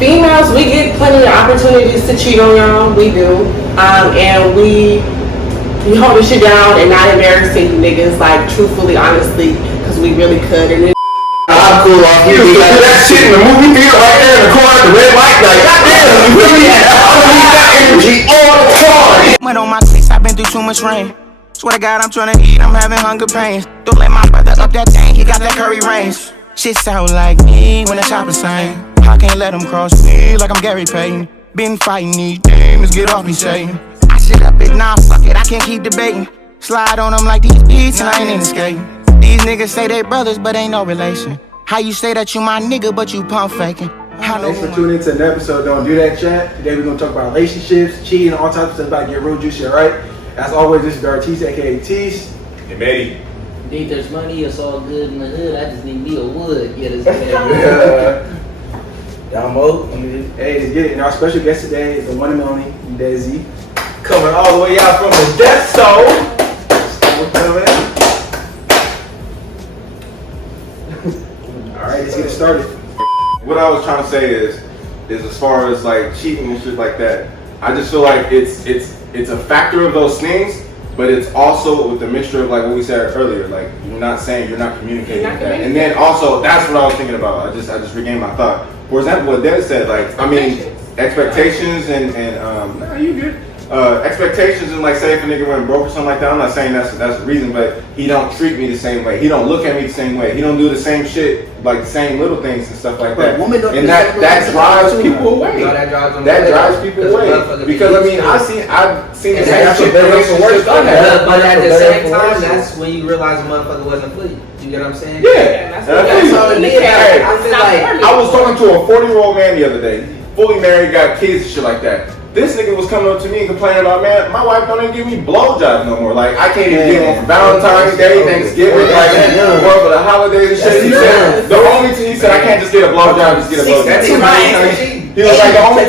Females, we get plenty of opportunities to cheat on y'all. We do. And we hold this shit down and not embarrassing you niggas, like, truthfully, honestly, because we really could. And I'm cool off. You used to do that shit in the movie theater right there in the corner at the red light. Like, goddamn, you feel me? I'm gonna need that energy all the time. Went on my case, I've been through too much rain. Swear to God, I'm trying to eat, I'm having hunger pains. Don't let my brother up that thing, he got that curry range. Shit sound like me when the chopper sing. I can't let him cross me like I'm Gary Payton. Been fighting these demons, get off me, Satan. I sit up it, nah, fuck it, I can't keep debating. Slide on them like these beats and I ain't in skating. These niggas say they brothers, but ain't no relation. How you say that you my nigga, but you pump faking? Thanks for tuning into an episode of Don't Do That Chat. Today we're going to talk about relationships, cheating, all types of stuff about getting real juicy, alright? As always, this is Dartis, aka Tease. Hey, Matey. Think there's money, it's all good in the hood. I just need me a wood. Yeah, this Y'all Mo. Hey, let's get it. And our special guest today is the one and only Desi. Coming all the way out from the Death Soul. Alright, let's get it started. What I was trying to say is as far as like cheating and shit like that, I just feel like it's a factor of those things, but it's also with the mixture of like what we said earlier, like you're not communicating that. And then also that's what I was thinking about. I just regained my thought. For example, what Dennis said, like I mean expectations and no, you good. Expectations and like say if a nigga went broke or something like that, I'm not saying that's the reason, but he don't treat me the same way. He don't look at me the same way. He don't do the same shit, like the same little things and stuff like that. And that drives people away. No, that drives people away. Because I mean I've seen the same shit but at the same time, that's when you realize a motherfucker wasn't for you. You get what I'm saying? Yeah. I was talking to a 40-year-old man the other day, fully married, got kids and shit like that. This nigga was coming up to me and complaining about, man, my wife don't even give me blowjobs no more. Like, I can't even get one for Valentine's Day, Thanksgiving, like, one for the holidays and shit. He said, he said, I can't just get a blowjob, just get a blowjob. He was like, the only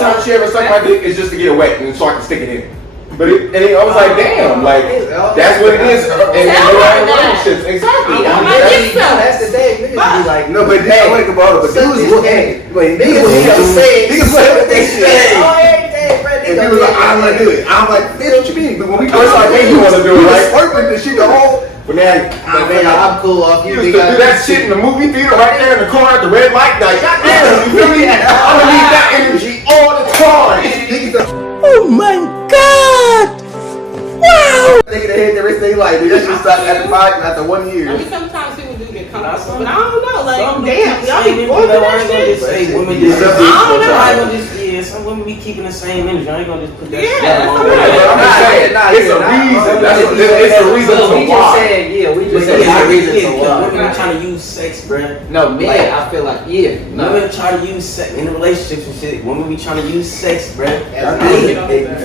time she ever sucked my dick is just to get it wet and so I can stick it in. But I was like, damn, like, that's what it is in relationships. Exactly. That's the day. Niggas be like, no, but I want to about it, but dudes will niggas will say what they say. And he was like, I don't want to do it. I'm like, man, what you mean? But when we first started dating, you want to do it, right? Working this shit the whole. But now, I'm cool off you. You used to do that shit in the movie theater right there in the corner at the red light. Like, goddamn, you feel me? I'm gonna need that energy all the time. Oh my God! Wow! Nigga that hit the rest of their life, dude. That shit stopped after 1 year. I mean, sometimes people do get comfortable, but I don't know. Like, damn, y'all be I don't know. Some women be keeping the same energy. I ain't gonna just put that shit on. It's a reason. It's a reason to why. We just said it's a reason to why. Women are trying to use sex, bruh. No, man, I feel like, Women try to use sex in relationships and shit. Women be trying to use sex, bruh.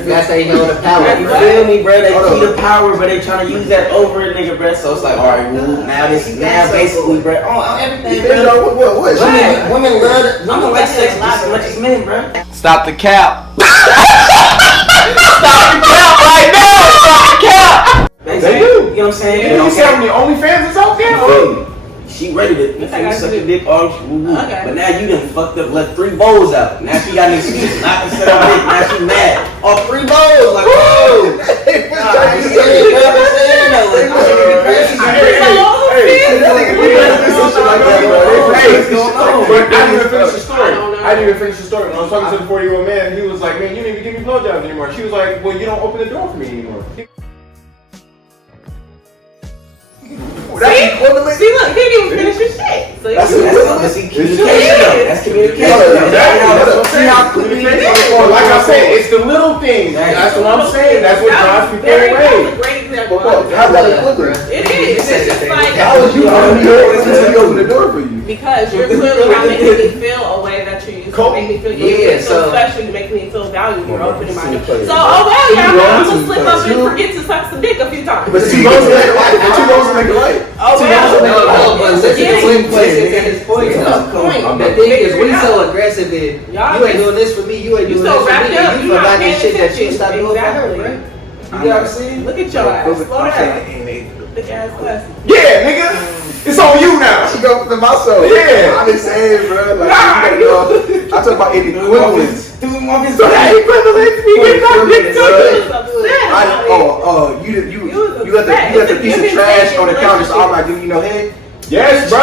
That's how you know the power. You feel me, bruh? They see the power, but they trying to use that over a nigga, bruh. So it's like, alright, now basically, bruh. Everything, bruh. Women like sex just as much as men, bruh. Stop the cap. Stop the cap right now. Stop the cap. They do. You know what I'm saying? You see how many OnlyFans is out there? She ready to suck the dick all but now you done fucked up, left 3 bowls out. Now she got an excuse not to suck her dick. Now she mad. All 3 bowls, like, whoa. I didn't even finish the story. When I was talking to the 40-year-old man, he was like, man, you don't even give me blowjobs anymore. She was like, well, you don't open the door for me anymore. See, look, he didn't even finish his shit. So that's communication. That's communication. Like I said, it's the little things. That's what I'm saying. That's what drives people away. Great example. How about it quicker? It is. It's just like, how was you open the door for you? Because you're clearly not making me feel a way that you used to make me feel. You feel special. You make me feel valued. You're opening my door. So, oh well, y'all know I'm gonna slip up and forget to suck some dick a few times. But 2 goes to make a light. 2 goes to make a light. Oh well. The thing is, we so aggressive in you ain't doing this for me, you ain't doing this for me, and you forgot this shit that you stopped doing for her, bro. You know what I'm saying? Look at your ass. Slow down. Big ass class. Yeah, nigga. It's on you now. She go for the muscle. Yeah. I'm just saying, bro. Like, I talking about any equivalents. Two monkeys. So that equivalent, we get that big You left a piece of trash on the counter, so I'm not giving you no head. Yes, bro.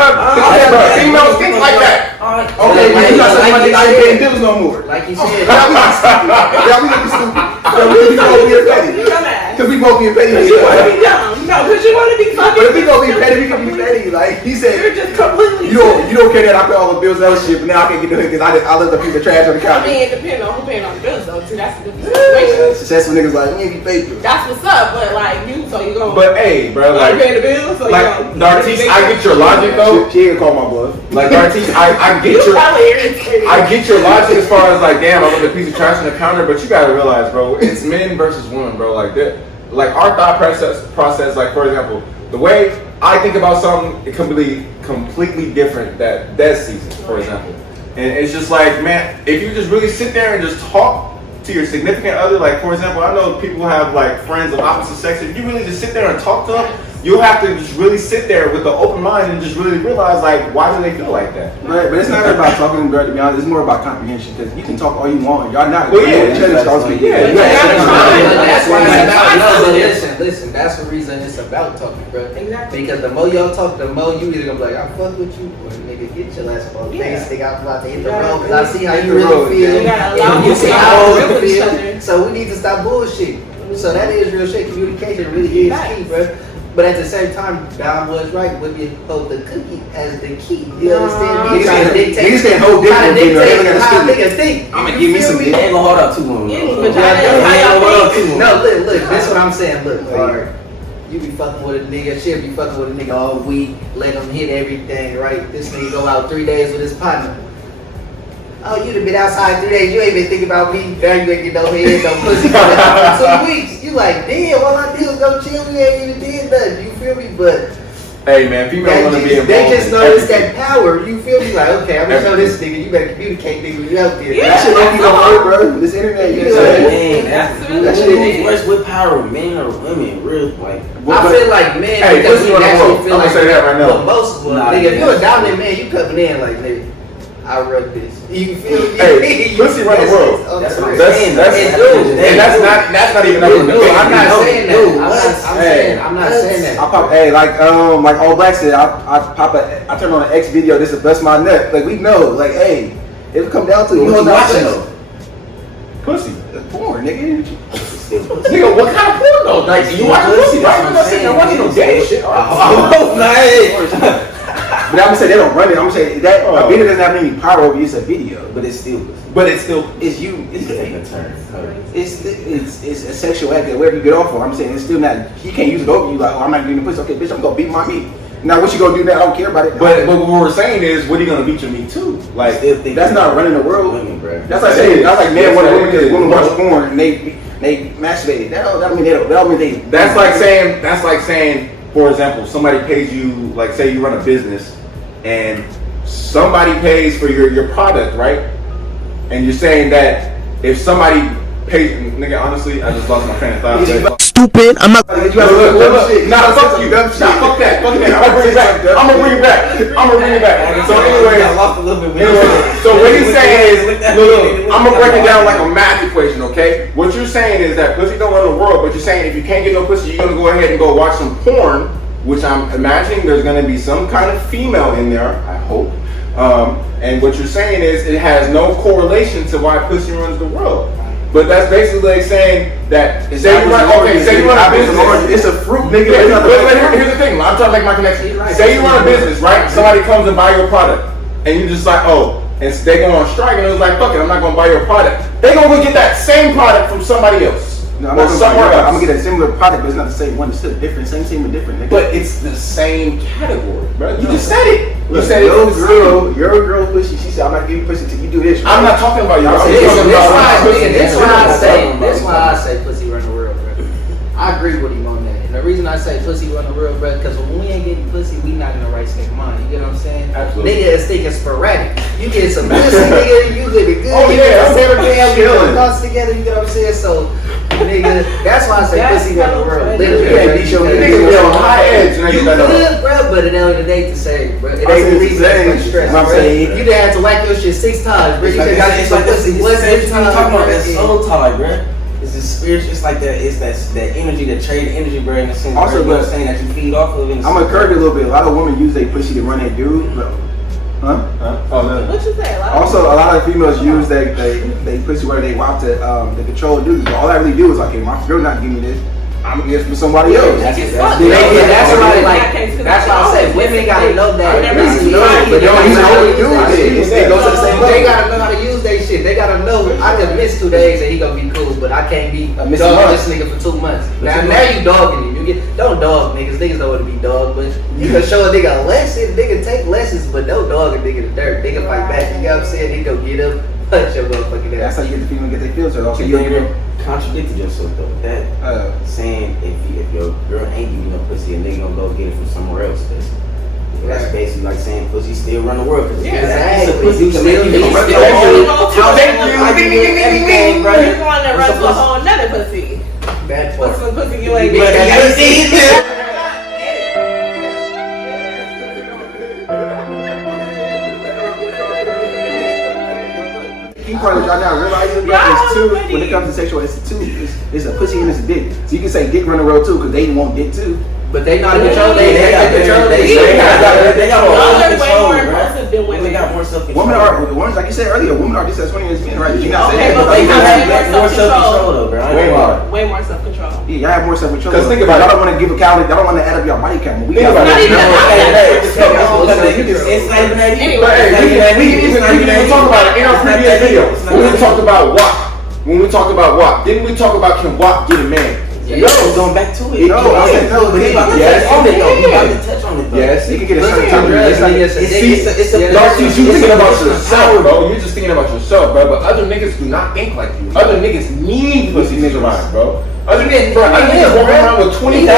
Females think like that. Okay, you not saying my nigga I ain't paying bills no more. Like you said. Yeah, we look stupid. Yeah, we look stupid. So we both being petty. Because we both being petty. You want to be dumb. No, because you want to be fucking. But if we gonna be petty, we can be petty. Like he said, you're just completely. you don't care that I pay all the bills and other shit, but now I can't get the hood because I left a piece of trash on the I counter. mean, it depends on who paying on the bills, though. Too. That's a different situation. Successful niggas like we ain't be paid for. That's what's up, but like you, so you go. But hey, bro, like like, paying the bills, so like you go. Dartise, I get your logic though. She ain't call my bluff. Like Dartise, I get your. I get your logic as far as like, damn, I left a piece of trash on the counter, but you gotta realize, bro, it's men versus women, bro. Like that, like our thought process, like for example, the way I think about something, it completely different that season, for example. And it's just like, man, if you just really sit there and just talk to your significant other, like for example, I know people have like friends of opposite sex. If you really just sit there and talk to them, you'll have to just really sit there with an open mind and just really realize, like, why do they feel like that? Right, but it's not about talking, bro, to be honest. It's more about comprehension, because you can talk all you want. Y'all not well, yeah, that's why it's about. No, listen. That's the reason it's about talking, bro. Exactly. Because the more y'all talk, the more you either gonna be like, I fuck with you, or nigga, get your ass on the face, nigga, I'm about to hit the road, because I see how you really feel. You see how I really feel. So we need to stop bullshit. So that is real shit. Communication really is key, bro. But at the same time, Don was right. Women hold the cookie as the key. You understand me? Trying to dictate. Niggas can't hold Trying to different. dictate how niggas think. I'm gonna give me some. They ain't gonna hold up too long. No, look. That's what I'm saying. Look, you be fucking with a nigga. She'll be fucking with a nigga all week. Let him hit everything, right? This nigga go out 3 days with his partner. Oh, you done been outside 3 days. You ain't been thinking about me. Now you ain't get no head, no pussy for 2 weeks. You like, damn, all I did was go chill. We ain't even did nothing. You feel me? But hey, man, females want to be involved. they just notice that power. You feel me? Like, okay, I'm gonna show this nigga. You better communicate, nigga. You out there. That shit don't work, bro. This internet, you Man, that shit works with power, men or women, real like. I feel like men. Hey, because pussy we on the naturally road. feel I'm like, gonna say that right now. But most of us, nigga, if you're a dominant man, you coming in like, nigga, I run this. You feel me? Hey, pussy run the world. That's what I'm That's saying. and that's not even up in the No, I'm not saying that. Hey. I'm not saying that. I pop, like All Black said, I turn on an X video, this will bust my nut. Like we know, like hey, it'll come down to What you watching though? Pussy. Porn, nigga. Nigga, what kind of porn though? Like you watch pussy, right? I'm not saying I'm watching no gay shit. Oh, nice. But I'm gonna say they don't run it. I'm gonna say that a video doesn't have any power over you. It's a video, But it's still. it's you. It's taking a turn. It's a sexual act that wherever you get off on. I'm saying it's still not. He can't use it over you. Like, oh, I'm not getting the pussy. Okay, bitch, I'm gonna beat my meat. Now what you gonna do now? I don't care about it. But what we're saying is, what are you gonna beat your meat to? Like that's not running the world. Women, bro. That's like saying that's like men want women because women watch porn and they masturbate. That don't mean they. That's like saying, for example, somebody pays you, like say you run a business, and somebody pays for your product, right? And you're saying that if somebody pays, nigga, honestly, I just lost my train of thought. Stupid. I'm not. Look. Nah, fuck you. Nah, fuck that. I'm gonna bring it back. So anyways, so what he's saying is, look, I'm gonna break it down like a math equation, okay? What you're saying is that pussy don't run the world, but you're saying if you can't get no pussy, you're gonna go ahead and go watch some porn, which I'm imagining there's gonna be some kind of female in there, I hope. And what you're saying is it has no correlation to why pussy runs the world. But that's basically like saying that say you run a business. It's a fruit, nigga. Here's the thing. I'm trying to make my connection. Say you run a business, right? Somebody comes and buy your product, and you just like, oh, and they go on strike, and it's like, fuck it, I'm not gonna buy your product. They gonna go get that same product from somebody else. No, I'm gonna get a similar product, but it's not the same one. It's still different. Same team, but different. Nigga. But it's the same category, bro. You just said it. You said your girl pussy. She said, I'm not giving you pussy till you do this. Right? I'm not talking about you. That's why I say pussy run the world, bro. I agree with him on that. And the reason I say pussy run the world, bro, because when we ain't getting pussy, we not in the right state of mind. You get what I'm saying? Absolutely. Nigga is thinking sporadic. You get some pussy, nigga, you living good. Oh, you yeah, get some damn, we doing thoughts together. You get what I'm saying? So nigga. That's why I say pussy run the world. Literally, niggas be on high edge. You could, bro, but it ain't the same, bro. It ain't the reason for stress, bro. You done had to whack your shit 6 times, bro. You done got you some pussy one time. Talking about that soul tie, bro. It's this spiritual. It's like that. It's that energy, that trade energy, bro. In the sense, also, but saying that you feed off of. I'm gonna curve it a little bit. A lot of women use their pussy to run their dude. Huh? Oh no. What you say? Also, a lot of females use they pussy where they want to control dudes. But all I really do is like, hey, my girl not giving me this. I'm gonna get it from somebody else. That's why I say women gotta know that. But they don't even know do this. They go to the same. They gotta know how to use their shit. They gotta know I can miss 2 days and he gonna be cool, but I can't be dogging this nigga for 2 months. Now you dogging him. Don't dog niggas. Niggas know what to be dog, but you can show a nigga a lesson. Nigga take lessons, but don't dog a nigga to dirt. Nigga fight back. You know what I'm saying? He go get him. Punch your motherfucking ass. That's how you get the female get their feels hurt. Also, you contradicted yourself though. That saying if your girl ain't giving you no pussy, a nigga gonna go get it from somewhere else. That's basically like saying pussy still run the world. Yeah, exactly. You're going to run to a whole nother pussy. Bad part. Some pussy you ain't getting. Part of y'all now realizing that it's two. When it comes to sexual, it's two. It's a pussy and it's a dick. So you can say dick run the road too, because they want dick too. But they not in control. They got more impulsive than women. They got more self-control. Women are the ones like you said earlier. Women are just as funny as men, right? Did you not say that? But they have more self-control though, bro. Way more self-control. Yeah, y'all have more self-control. Because think about it. Y'all don't want to give a calorie. Y'all don't want to add up your body count. Think about it. It's not even that easy. We didn't talk about it in our previous video. When we talked about WAP, didn't we talk about can WAP get a man? No, going back to it. No, but he about to touch on it though. He about to touch on it though. Yes, he can get a certain time. It's a you thinking about yourself, bro. You're just thinking about yourself, bro. But other niggas do not think like you. Other niggas need pussy niggas around, bro. Other niggas walking around with 20,000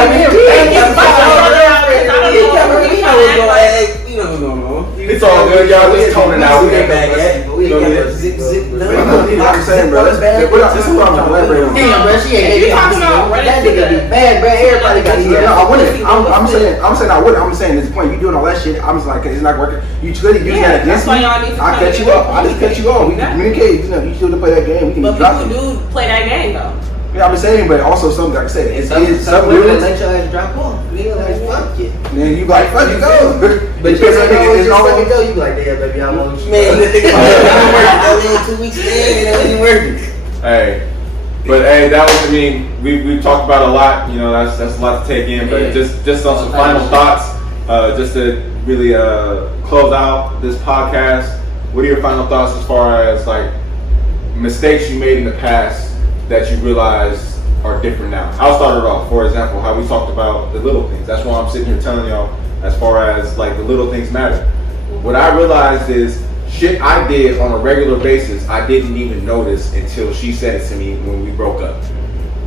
It's all good, y'all. Just toning out. We ain't back yet. I'm saying, bro. This is what I'm elaborating on. Damn, bro. She ain't that nigga be bad, bro. Everybody got to no, I wouldn't. I'm saying I wouldn't. I'm saying at this point, you doing all that shit. I'm just like, it's not working. You clearly use that against me. I cut you off. I just cut you off. We can communicate. You know, you still to play that game. We can But people do play that game though. Yeah, I'm just saying, but also something like I said, it's some women let your ass drop off. Nigga like fuck you. Then you like fuck you go. But you say it's all let me go. You like damn baby, I want you. Man, you think about it. 2 weeks in, and it ain't working. Hey. But hey, that was, I mean, we've talked about a lot, you know, that's a lot to take in, but just on some final thoughts, just to really close out this podcast, what are your final thoughts as far as like mistakes you made in the past that you realize are different now? I'll start it off. For example, how we talked about the little things. That's why I'm sitting here telling y'all as far as like the little things matter. What I realized is shit I did on a regular basis, I didn't even notice until she said it to me when we broke up.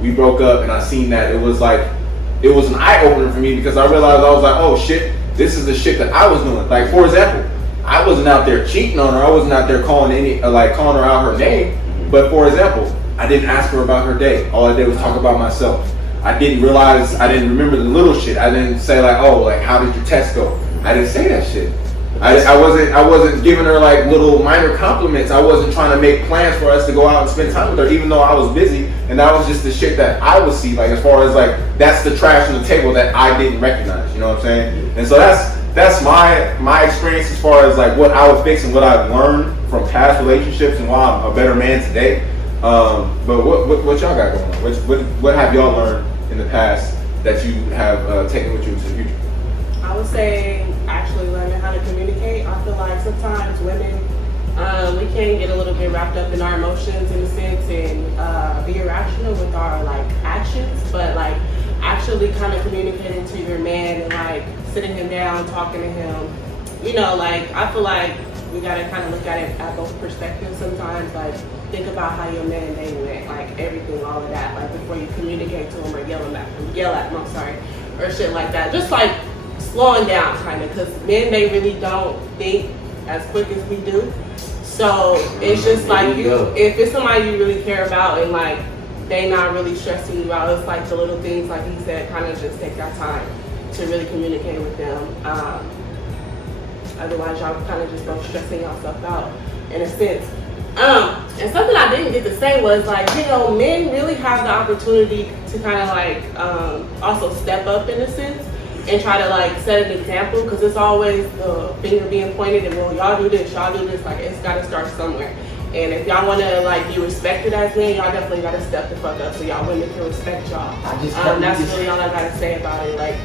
We broke up and I seen that it was an eye opener for me because I realized I was like, oh shit, this is the shit that I was doing. Like for example, I wasn't out there cheating on her. I wasn't out there calling her out her name. But for example, I didn't ask her about her day. All I did was talk about myself. I didn't remember the little shit. I didn't say like, oh, like how did your test go? I didn't say that shit. I wasn't giving her like little minor compliments. I wasn't trying to make plans for us to go out and spend time with her, even though I was busy. And that was just the shit that I would see, like as far as like that's the trash on the table that I didn't recognize. You know what I'm saying? And so that's my experience as far as like what I would fix and what I've learned from past relationships and why I'm a better man today. But what y'all got going on? What have y'all learned in the past that you have taken with you into the future? I would say actually learning how to communicate. I feel like sometimes women, we can get a little bit wrapped up in our emotions in a sense and be irrational with our like actions, but like actually kind of communicating to your man and like sitting him down, talking to him. You know, like I feel like we gotta kind of look at it at both perspectives sometimes. Like think about how your man day went, like everything, all of that, like before you communicate to him or yell at him, or shit like that. Just like slowing down kind of, because men, they really don't think as quick as we do. So it's just like if it's somebody you really care about and like they not really stressing you out. It's like the little things, like he said, kind of just take that time to really communicate with them. Otherwise, y'all kind of just go stressing yourself out in a sense. And something I didn't get to say was like, you know, men really have the opportunity to kind of like also step up in a sense and try to like set an example, because it's always the finger being pointed and, well, y'all do this, like it's got to start somewhere. And if y'all want to like be respected as men, y'all definitely got to step the fuck up so y'all women can respect y'all. That's really all I got to say about it. Like,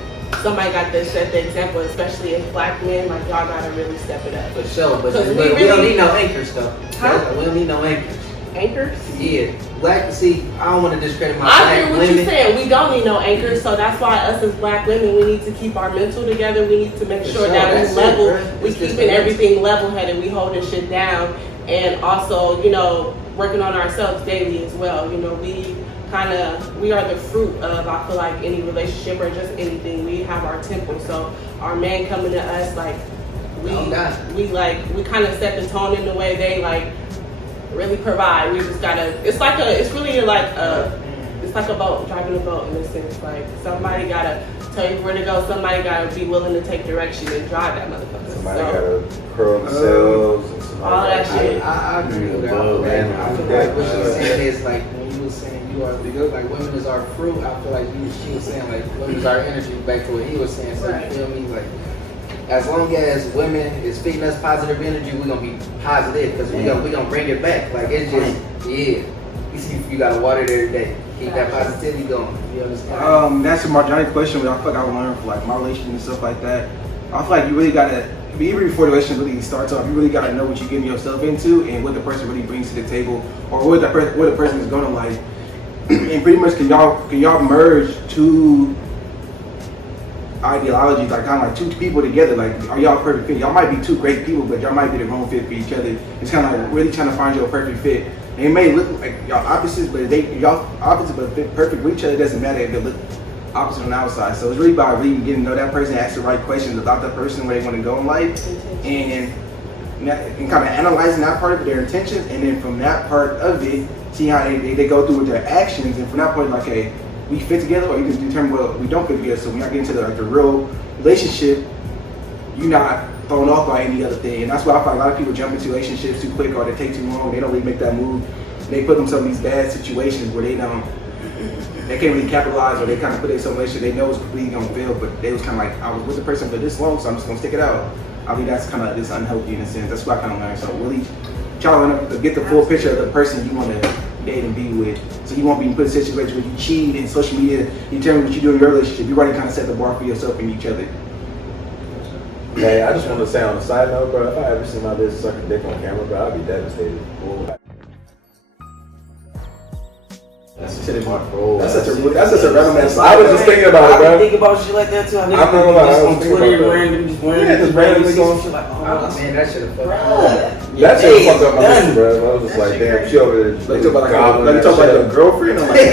somebody got to set the example, especially as black men. Like, y'all got to really step it up. For sure, but we don't need no anchors though. Huh? We don't need no anchors. Anchors? Yeah. Black, see, I don't want to discredit my black women. I black hear what women. you're saying. We don't need no anchors, so that's why us as black women, we need to keep our mental together. We need to make sure that we level, we keeping everything level-headed, we holding shit down, and also, you know, working on ourselves daily as well. You know, we are the fruit of, I feel like, any relationship or just anything. We have our temple, so our man coming to us, like, we kind of set the tone in the way they like really provide. We just gotta, it's like a boat, driving a boat in a sense. Like, somebody gotta tell you where to go, somebody gotta be willing to take direction and drive that motherfucker. Somebody gotta curl themselves. All that shit. I agree with that. I feel like what she was saying is like, when you were saying you are like women is our fruit, I feel like she was saying like women is our energy, back to what he was saying. So you feel me? Like, as long as women is feeding us positive energy, we're gonna be positive, because we gonna bring it back. Like, it's just, you gotta water it every day. Keep that positivity going. You understand? That's a Marjorie question, but I feel like I learned from like my relationship and stuff like that. I feel like you really gotta, even before the relationship really starts off, you really gotta know what you're getting yourself into and what the person really brings to the table, or what the person is gonna like. And pretty much, can y'all merge two ideologies, like kind of like two people together? Like, are y'all a perfect fit? Y'all might be two great people, but y'all might be the wrong fit for each other. It's kind of like really trying to find your perfect fit. And it may look like y'all opposites, but y'all opposites but fit perfect with each other. It doesn't matter if they look opposite on the outside. So it's really about really getting to know that person, ask the right questions about that person, where they want to go in life, and kind of analyzing that part of their intentions, and then from that part of it, see how they go through with their actions, and from that point, like, hey, we fit together, or you can determine, well, we don't fit together. So when y'all get into the real relationship, you're not thrown off by any other thing. And that's why I find a lot of people jump into relationships too quick, or they take too long, they don't really make that move. They put themselves in these bad situations where they can't really capitalize, or they kind of put themselves in a relationship they know is completely gonna fail, but they was kind of like, I was with the person for this long, so I'm just gonna stick it out. I mean, that's kind of this unhealthy in a sense. That's what I kind of learned. So really trying to get the full picture of the person you want to date and be with. So you won't be put in a situation where you cheat in social media, you tell me what you do in your relationship. You already kind of set the bar for yourself and each other. Hey, I just want to say on a side note, bro, if I ever see my bitch sucking dick on camera, bro, I'd be devastated. That's such a random ass. I was just thinking about it, bro. I think about shit like that too. I'm not gonna lie, I was on thinking Twitter, about that. randomly going shit like, Oh man, that should have fucked up. That shit fucked up my bitch, bro. I was just like, damn, she over there. Like, you talk about your girlfriend, or like, you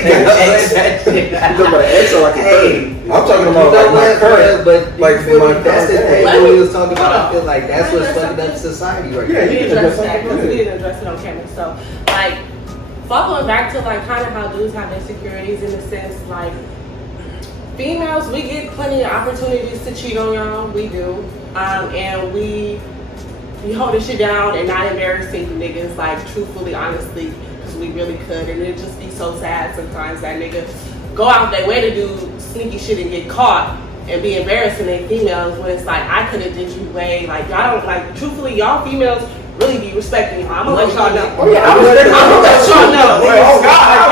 talk about an ex, or like a third? I'm talking about like my current, but like that's the thing that we was talking about. I feel like that's what's fucking up society right now. We didn't address it on camera. So, like, following back to like kind of how dudes have insecurities in a sense, like, females, we get plenty of opportunities to cheat on y'all. We do, and we hold this shit down and not embarrassing niggas, like, truthfully, honestly, because we really could. And it just be so sad sometimes that niggas go out their way to do sneaky shit and get caught and be embarrassing they females, when it's like, I could have did you way, like, y'all don't, like, truthfully, y'all females really be respecting y'all. I'm gonna let y'all know. Oh yeah, I'm gonna let y'all know. Oh God,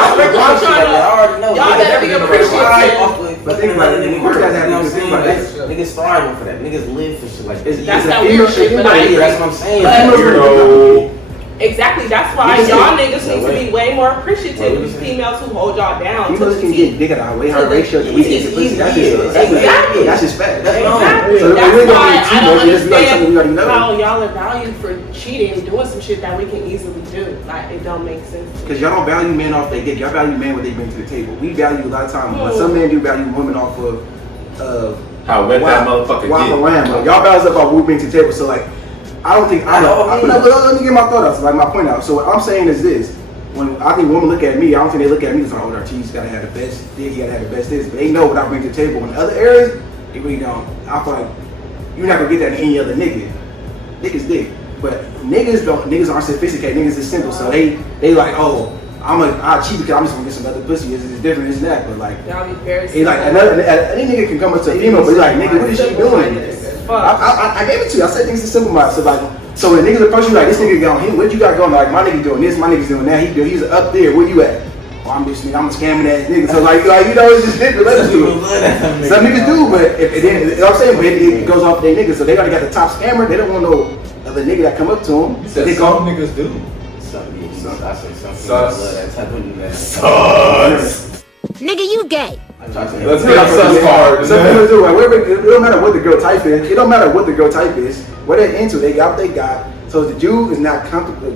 y'all better be appreciative. But think about it, niggas thriving for that. Niggas live for shit like that. That's that weird shit, but that's what I'm saying. Exactly, that's why y'all niggas need to be way more appreciative of females who hold y'all down. Females can get dick at a way higher ratio than we get to pussy. Exactly. That's just fact. Exactly. So that's why I don't understand how how y'all are valued for cheating and doing some shit that we can easily do. Like, it don't make sense. Because y'all don't value men off they dick. Y'all value men what they bring to the table. We value a lot of times, but some men do value women off of how wet that motherfucker get. Y'all value about what we bring to the table. So like, I don't think let me get my thought out. So like my point out. So what I'm saying is this: when I think women look at me, I don't think they look at me as like, oh, she's gotta have the best dick, you gotta have the best this, but they know what I bring to the table. In other areas, they really don't. I feel like you're not gonna get that in any other nigga. Dick is dick, but niggas aren't sophisticated. Niggas is simple, so they like, oh, I'll cheat because I'm just gonna get some other pussy. It's different, it's that, but like, Y'all be very he like any nigga can come up to a female, but he like, nigga, what is she doing? I gave it to you. I said things are simple, so like, so when niggas approach you like, this nigga going, what you got going? Like, my nigga doing this, my nigga's doing that. He's up there. Where you at? Oh, I'm just nigga. I'm a scamming ass nigga. So like you know, it's just different levels to it. Some niggas do, but if then, you know what I'm saying, but it goes off their niggas. So they already got the top scammer. They don't want no other nigga that come up to them. So some niggas do. I say some love that type of nigga. Sus. Nigga, you gay. Let's get our sus card. Some niggas do. Like, it don't matter what the girl type is. It don't matter what the girl type is. What they're into, they got what they got. So if the dude is not comfortable,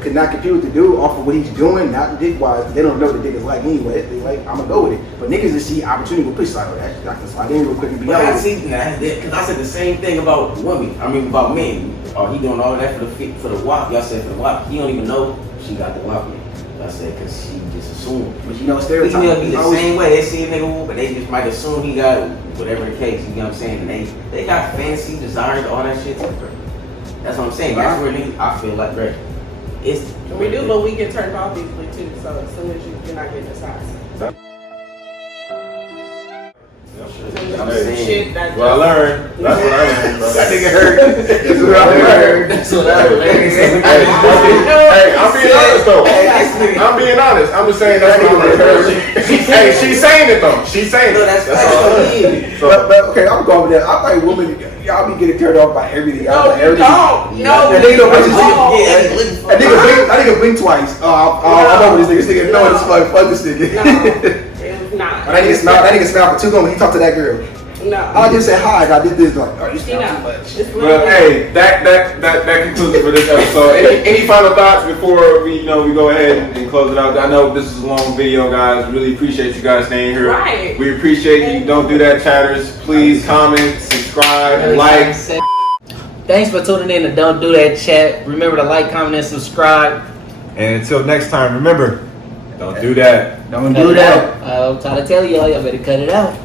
could not compete with the dude off of what he's doing, not dick wise. They don't know what the dick is like anyway. They like, I'm gonna go with it. But niggas just see opportunity with push like, oh, that I can slide in real quick and be out. Because I said the same thing about women. I mean about men. Oh, he doing all that for the WAP. Y'all said for the WAP. He don't even know she got the WAP yet. Y'all said because she just assumed. But you know, stereotypes. Female be the same way. They see a nigga, but they just might assume he got it, whatever the case. You know what I'm saying? And they got fancy desires, all that shit too, bro. That's what I'm saying. That's where niggas, I feel like, bro. We do, but we get turned off easily too. So as soon as you're not getting the size. Shit, What I learned. That's what I learned, bro. That nigga hurt. That's what I learned. That's what I learned. Hey, I'm being honest though. I'm being honest. I'm just saying that's what I learned. Hey, she's saying it though. She's saying it. That's all I learned. But okay, I'm going with that. I think women, y'all be getting turned off by everything. No, you don't. No, that nigga don't don't. That nigga blink twice. I'm over this nigga. This nigga know this fuck this nigga. No, it's not. That nigga smile for too long when he talked to that girl. No. I just said hi. I did this. Like, oh, you smell too much. Well, hey, that concludes it for this episode. Any final thoughts before we go ahead and close it out? I know this is a long video, guys. Really appreciate you guys staying here. Right. We appreciate you. Don't do that, chatters. Please comment, subscribe, like. Thanks for tuning in to Don't Do That Chat. Remember to like, comment, and subscribe. And until next time, remember, don't do that. Don't do that. I'm trying to tell y'all better cut it out.